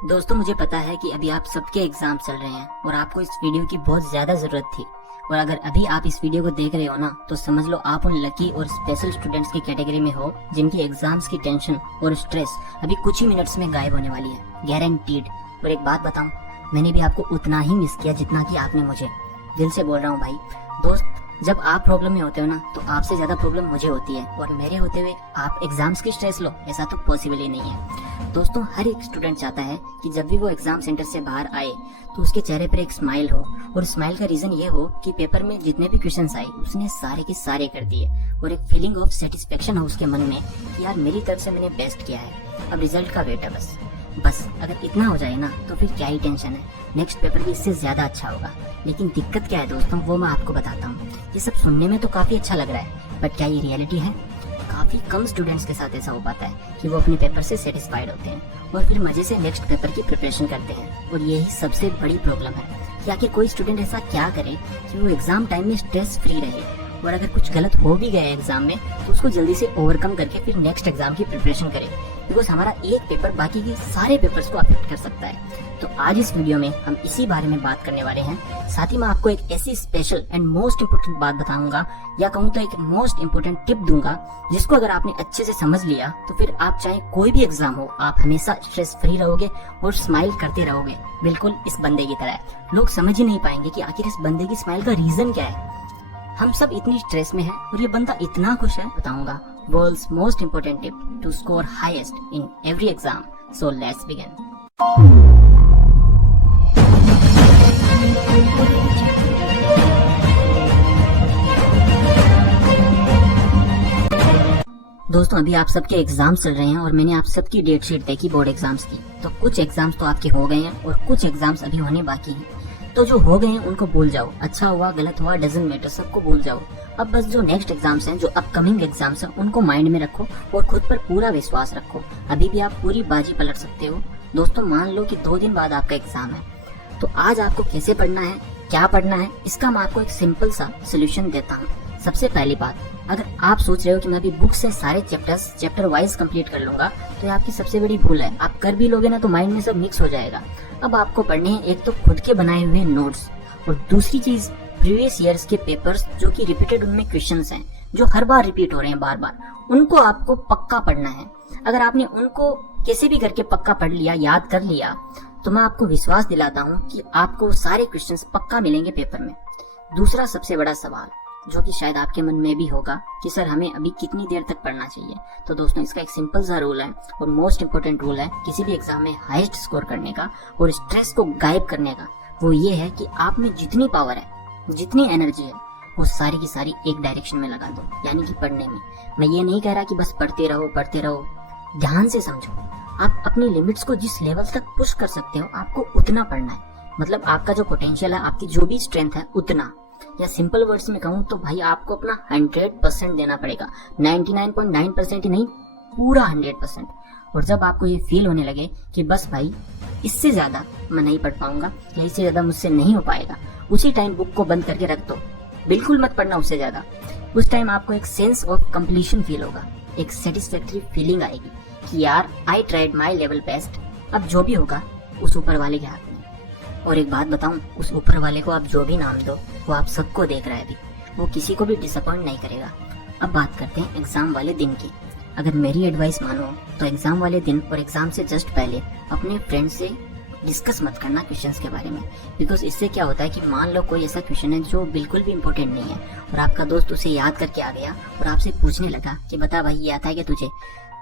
दोस्तों मुझे पता है कि अभी आप सबके एग्जाम चल रहे हैं और आपको इस वीडियो की बहुत ज्यादा जरूरत थी। और अगर अभी आप इस वीडियो को देख रहे हो ना, तो समझ लो आप उन लकी और स्पेशल स्टूडेंट्स की कैटेगरी में हो जिनकी एग्जाम्स की टेंशन और स्ट्रेस अभी कुछ ही मिनट्स में गायब होने वाली है, गारंटीड। और एक बात बताऊं, मैंने भी आपको उतना ही मिस किया जितना कि आपने मुझे। दिल से बोल रहा हूँ भाई। दोस्त, जब आप प्रॉब्लम में होते हो ना, तो आपसे ज्यादा प्रॉब्लम मुझे होती है, और मेरे होते हुए आप एग्जाम्स की स्ट्रेस लो, ऐसा तो पॉसिबल ही नहीं है। दोस्तों, हर एक स्टूडेंट चाहता है कि जब भी वो एग्जाम सेंटर से बाहर आए तो उसके चेहरे पर एक स्माइल हो, और स्माइल का रीजन ये हो कि पेपर में जितने भी क्वेश्चंस आए उसने सारे के सारे कर दिए, और एक फीलिंग ऑफ सेटिस्फेक्शन हो उसके मन में कि यार मेरी तरफ से मैंने बेस्ट किया है, अब रिजल्ट का वेट है बस अगर इतना हो जाए ना तो फिर क्या ही टेंशन है, नेक्स्ट पेपर भी इससे ज्यादा अच्छा होगा। लेकिन दिक्कत क्या है दोस्तों, वो मैं आपको बताता हूँ। ये सब सुनने में तो काफी अच्छा लग रहा है, बट क्या ये रियलिटी है? काफी कम स्टूडेंट्स के साथ ऐसा हो पाता है कि वो अपने पेपर से सेटिस्फाइड होते हैं और फिर मजे से नेक्स्ट पेपर की प्रिपरेशन करते हैं। और यही सबसे बड़ी प्रॉब्लम है कि आखिर कोई स्टूडेंट ऐसा क्या करे कि वो एग्जाम टाइम में स्ट्रेस फ्री रहे, और अगर कुछ गलत हो भी गया एग्जाम में तो उसको जल्दी से ओवरकम करके फिर नेक्स्ट एग्जाम की प्रिपरेशन करे, बिकॉज हमारा एक पेपर बाकी के सारे पेपर्स को अफेक्ट कर सकता है। तो आज इस वीडियो में हम इसी बारे में बात करने वाले हैं। साथ ही मैं आपको एक ऐसी स्पेशल एंड मोस्ट इम्पोर्टेंट बात बताऊंगा, या कहूँ तो एक मोस्ट इम्पोर्टेंट टिप दूंगा, जिसको अगर आपने अच्छे से समझ लिया तो फिर आप चाहे कोई भी एग्जाम हो, आप हमेशा स्ट्रेस फ्री रहोगे और स्माइल करते रहोगे, बिल्कुल इस बंदे की तरह। लोग समझ ही नहीं पाएंगे कि आखिर इस बंदे की स्माइल का रीजन क्या है। हम सब इतनी स्ट्रेस में हैं और ये बंदा इतना खुश है। बताऊंगा world's most important tip to score highest in every exam. So let's begin. दोस्तों, अभी आप सबके एग्जाम चल रहे हैं और मैंने आप सबकी डेट शीट देखी बोर्ड एग्जाम्स की। तो कुछ एग्जाम्स तो आपके हो गए हैं और कुछ एग्जाम्स अभी होने बाकी हैं। तो जो हो गए हैं उनको भूल जाओ, अच्छा हुआ गलत हुआ डजंट मैटर, सबको भूल जाओ। अब बस जो नेक्स्ट एग्जाम्स हैं, जो अपकमिंग एग्जाम्स हैं, उनको माइंड में रखो और खुद पर पूरा विश्वास रखो। अभी भी आप पूरी बाजी पलट सकते हो। दोस्तों, मान लो कि 2 दिन बाद आपका एग्जाम है, तो आज आपको कैसे पढ़ना है, क्या पढ़ना है, इसका मैं आपको एक सिंपल सा सोल्यूशन देता हूँ। सबसे पहली बात, अगर आप सोच रहे हो कि मैं अभी बुक से सारे चैप्टर वाइज कंप्लीट कर लूंगा, तो ये आपकी सबसे बड़ी भूल है। आप कर भी लोगे ना तो माइंड में सब मिक्स हो जाएगा। अब आपको पढ़ने हैं एक तो खुद के बनाए हुए नोट्स, और दूसरी चीज प्रीवियस ईयर्स के पेपर्स जो कि रिपीटेड उनमें क्वेश्चंस हैं, जो हर बार रिपीट हो रहे हैं बार बार, उनको आपको पक्का पढ़ना है। अगर आपने उनको कैसे भी करके पक्का पढ़ लिया, याद कर लिया, तो मैं आपको विश्वास दिलाता हूँ कि आपको सारे क्वेश्चंस पक्का मिलेंगे पेपर में। दूसरा सबसे बड़ा सवाल जो कि शायद आपके मन में भी होगा कि सर हमें अभी कितनी देर तक पढ़ना चाहिए, तो दोस्तों इसका एक सिंपल सा रूल है और मोस्ट इम्पोर्टेंट रूल है किसी भी एग्जाम में हाईएस्ट स्कोर करने का और स्ट्रेस को गायब करने का। वो ये है कि आप में जितनी पावर है, जितनी एनर्जी है, वो सारी की सारी एक डायरेक्शन में लगा दो, यानी कि पढ़ने में। मैं ये नहीं कह रहा कि बस पढ़ते रहो, ध्यान से समझो। आप अपनी लिमिट्स को जिस लेवल तक पुश कर सकते हो, आपको उतना पढ़ना है। मतलब आपका जो पोटेंशियल है, आपकी जो भी स्ट्रेंथ है, उतना। या सिंपल वर्ड्स में कहूँ तो भाई आपको अपना 100% देना पड़ेगा, 99.9% ही नहीं, पूरा 100%। और जब आपको ये फील होने लगे कि बस भाई इससे ज्यादा मैं नहीं पढ़ पाऊंगा या इससे ज्यादा मुझसे नहीं हो पाएगा, उसी टाइम बुक को बंद करके रख दो, बिल्कुल मत पढ़ना उससे ज्यादा। उस टाइम आपको एक सेंस ऑफ कंप्लीशन फील होगा, एक सेटिस्फैक्टरी फीलिंग आएगी कि यार I tried my level best. अब जो भी होगा उस ऊपर वाले के हाथ में। और एक बात बताऊं, उस ऊपर वाले को आप जो भी नाम दो, वो आप सबको देख रहा है अभी, वो किसी को भी डिसअपॉइंट नहीं करेगा। अब बात करते हैं एग्जाम वाले दिन की। अगर मेरी एडवाइस मानो तो एग्जाम वाले दिन और एग्जाम से जस्ट पहले अपने फ्रेंड से डिस्कस मत करना क्वेश्चंस के बारे में, बिकॉज इससे क्या होता है कि मान लो कोई ऐसा क्वेश्चन है जो बिल्कुल भी इम्पोर्टेंट नहीं है और आपका दोस्त उसे याद करके आ गया और आपसे पूछने लगा कि बता भाई ये आता है क्या तुझे,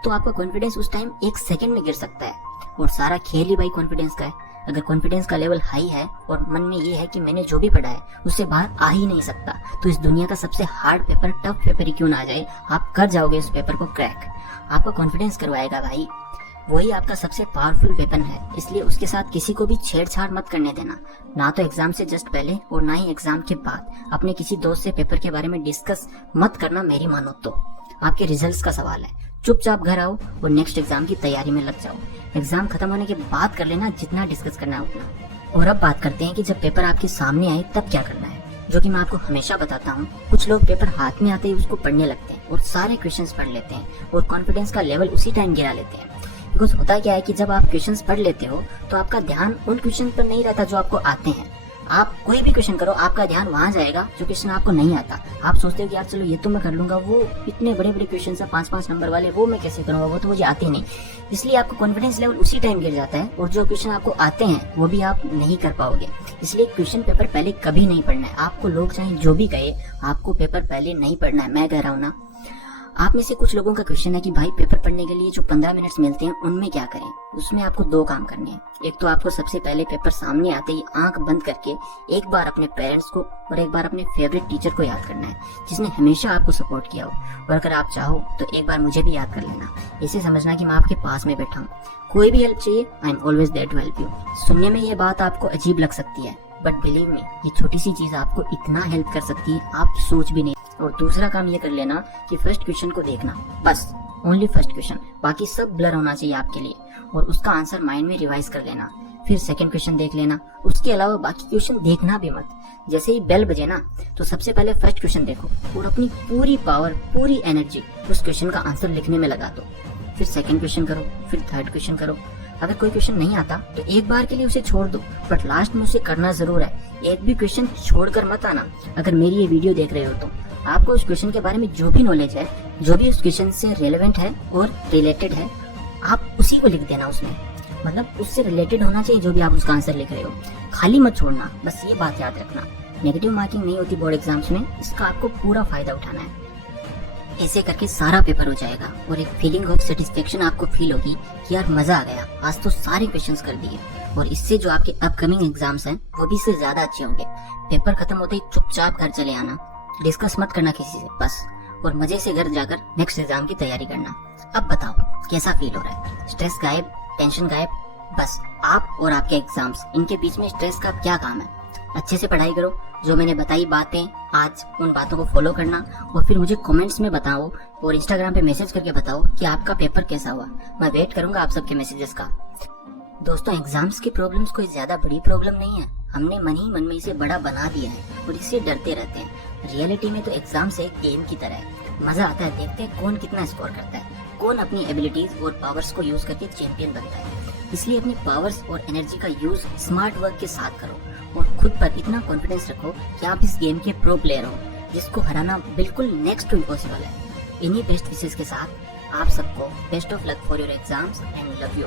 तो आपका कॉन्फिडेंस उस टाइम 1 सेकंड में गिर सकता है। और सारा खेल ही भाई कॉन्फिडेंस का है। अगर कॉन्फिडेंस का लेवल हाई है और मन में ये है कि मैंने जो भी पढ़ा है उससे बाहर आ ही नहीं सकता, तो इस दुनिया का सबसे हार्ड पेपर, टफ पेपर ही क्यों ना आ जाए, आप कर जाओगे उस पेपर को क्रैक। आपका कॉन्फिडेंस करवाएगा भाई, वही आपका सबसे पावरफुल वेपन है। इसलिए उसके साथ किसी को भी छेड़छाड़ मत करने देना, ना तो एग्जाम से जस्ट पहले और ना ही एग्जाम के बाद। अपने किसी दोस्त से पेपर के बारे में डिस्कस मत करना, मेरी मानो तो। आपके रिजल्ट्स का सवाल है, चुपचाप घर आओ और नेक्स्ट एग्जाम की तैयारी में लग जाओ। एग्जाम खत्म होने के बाद कर लेना जितना डिस्कस करना है उतना। और अब बात करते हैं कि जब पेपर आपके सामने आए तब क्या करना है, जो कि मैं आपको हमेशा बताता हूँ। कुछ लोग पेपर हाथ में आते ही उसको पढ़ने लगते हैं और सारे क्वेश्चंस पढ़ लेते हैं और कॉन्फिडेंस का लेवल उसी टाइम गिरा लेते हैं। बिकॉज होता क्या है कि जब आप क्वेश्चंस पढ़ लेते हो तो आपका ध्यान उन क्वेश्चन पर नहीं रहता जो आपको आते हैं। आप कोई भी क्वेश्चन करो, आपका ध्यान वहां जाएगा जो क्वेश्चन आपको नहीं आता। आप सोचते हो कि यार चलो ये तो मैं कर लूंगा, वो इतने बड़े बड़े क्वेश्चन है 5-5 नंबर वाले, वो मैं कैसे करूंगा, वो तो मुझे आते ही नहीं। इसलिए आपका कॉन्फिडेंस लेवल उसी टाइम गिर जाता है और जो क्वेश्चन आपको आते हैं वो भी आप नहीं कर पाओगे। इसलिए क्वेश्चन पेपर पहले कभी नहीं पढ़ना है। आपको लोग चाहे जो भी कहे, आपको पेपर पहले नहीं पढ़ना है। मैं कह रहा हूँ ना, आप में से कुछ लोगों का क्वेश्चन है कि भाई पेपर पढ़ने के लिए जो 15 मिनट्स मिलते हैं उनमें क्या करें। उसमें आपको 2 काम करने हैं। एक तो आपको सबसे पहले पेपर सामने आते ही आंख बंद करके एक बार अपने पेरेंट्स को और एक बार अपने फेवरेट टीचर को याद करना है जिसने हमेशा आपको सपोर्ट किया हो। और अगर आप चाहो तो एक बार मुझे भी याद कर लेना। इसे समझना कि मैं आपके पास में बैठा हूँ, कोई भी हेल्प चाहिए, I am always there to help you. सुनने में ये बात आपको अजीब लग सकती है, बट बिलीव मी, ये छोटी सी चीज आपको इतना हेल्प कर सकती है आप सोच भी नहीं। और दूसरा काम ये कर लेना कि फर्स्ट क्वेश्चन को देखना, बस ओनली फर्स्ट क्वेश्चन, बाकी सब ब्लर होना चाहिए आपके लिए, और उसका आंसर माइंड में रिवाइज कर लेना। फिर सेकंड क्वेश्चन देख लेना, उसके अलावा बाकी क्वेश्चन देखना भी मत। जैसे ही बेल बजे ना तो सबसे पहले फर्स्ट क्वेश्चन देखो और अपनी पूरी पावर, पूरी एनर्जी उस क्वेश्चन का आंसर लिखने में लगा दो। फिर सेकंड क्वेश्चन करो, फिर थर्ड क्वेश्चन करो। अगर कोई क्वेश्चन नहीं आता तो एक बार के लिए उसे छोड़ दो, बट लास्ट में उसे करना जरूर है। एक भी क्वेश्चन छोड़कर मत आना। अगर मेरी ये वीडियो देख रहे हो तो आपको उस क्वेश्चन के बारे में जो भी नॉलेज है, जो भी उस क्वेश्चन से रेलेवेंट है और रिलेटेड है, आप उसी को लिख देना उसमें। मतलब उससे रिलेटेड होना चाहिए जो भी आप उसका आंसर लिख रहे हो, खाली मत छोड़ना। बस ये बात याद रखना, नेगेटिव मार्किंग नहीं होती बोर्ड एग्जाम्स में, इसका आपको पूरा फायदा उठाना है। ऐसे करके सारा पेपर हो जाएगा और एक फीलिंग ऑफ सेटिस्फेक्शन आपको फील होगी कि यार मजा आ गया, आज तो सारे क्वेश्चंस कर दिए। और इससे जो आपके अपकमिंग एग्जाम्स हैं वो भी इससे ज्यादा अच्छे होंगे। पेपर खत्म होते ही चुपचाप घर चले आना, डिस्कस मत करना किसी से बस, और मजे से घर जाकर नेक्स्ट एग्जाम की तैयारी करना। अब बताओ कैसा फील हो रहा है? स्ट्रेस गायब, टेंशन गायब? बस आप और आपके एग्जाम्स, इनके बीच में स्ट्रेस का क्या काम है? अच्छे से पढ़ाई करो, जो मैंने बताई बातें आज, उन बातों को फॉलो करना, और फिर मुझे कमेंट्स में बताओ और इंस्टाग्राम पे मैसेज करके बताओ कि आपका पेपर कैसा हुआ। मैं वेट करूंगा आप सबके मैसेजेस का। दोस्तों, एग्जाम्स की प्रॉब्लम्स कोई ज्यादा बड़ी प्रॉब्लम नहीं है, हमने मन ही मन में इसे बड़ा बना दिया है और इससे डरते रहते हैं। रियलिटी में तो एग्जाम्स एक गेम की तरह है, मजा आता है देखते हैं कौन कितना स्कोर करता है, कौन अपनी एबिलिटीज और पावर्स को यूज करके चैंपियन बनता है। इसलिए अपनी पावर्स और एनर्जी का यूज स्मार्ट वर्क के साथ करो और खुद पर इतना कॉन्फिडेंस रखो कि आप इस गेम के प्रो प्लेयर हो, जिसको हराना बिल्कुल नेक्स्ट टू इम्पॉसिबल है। इन्हीं बेस्ट विशेष के साथ आप सबको best of luck for your exams and love you.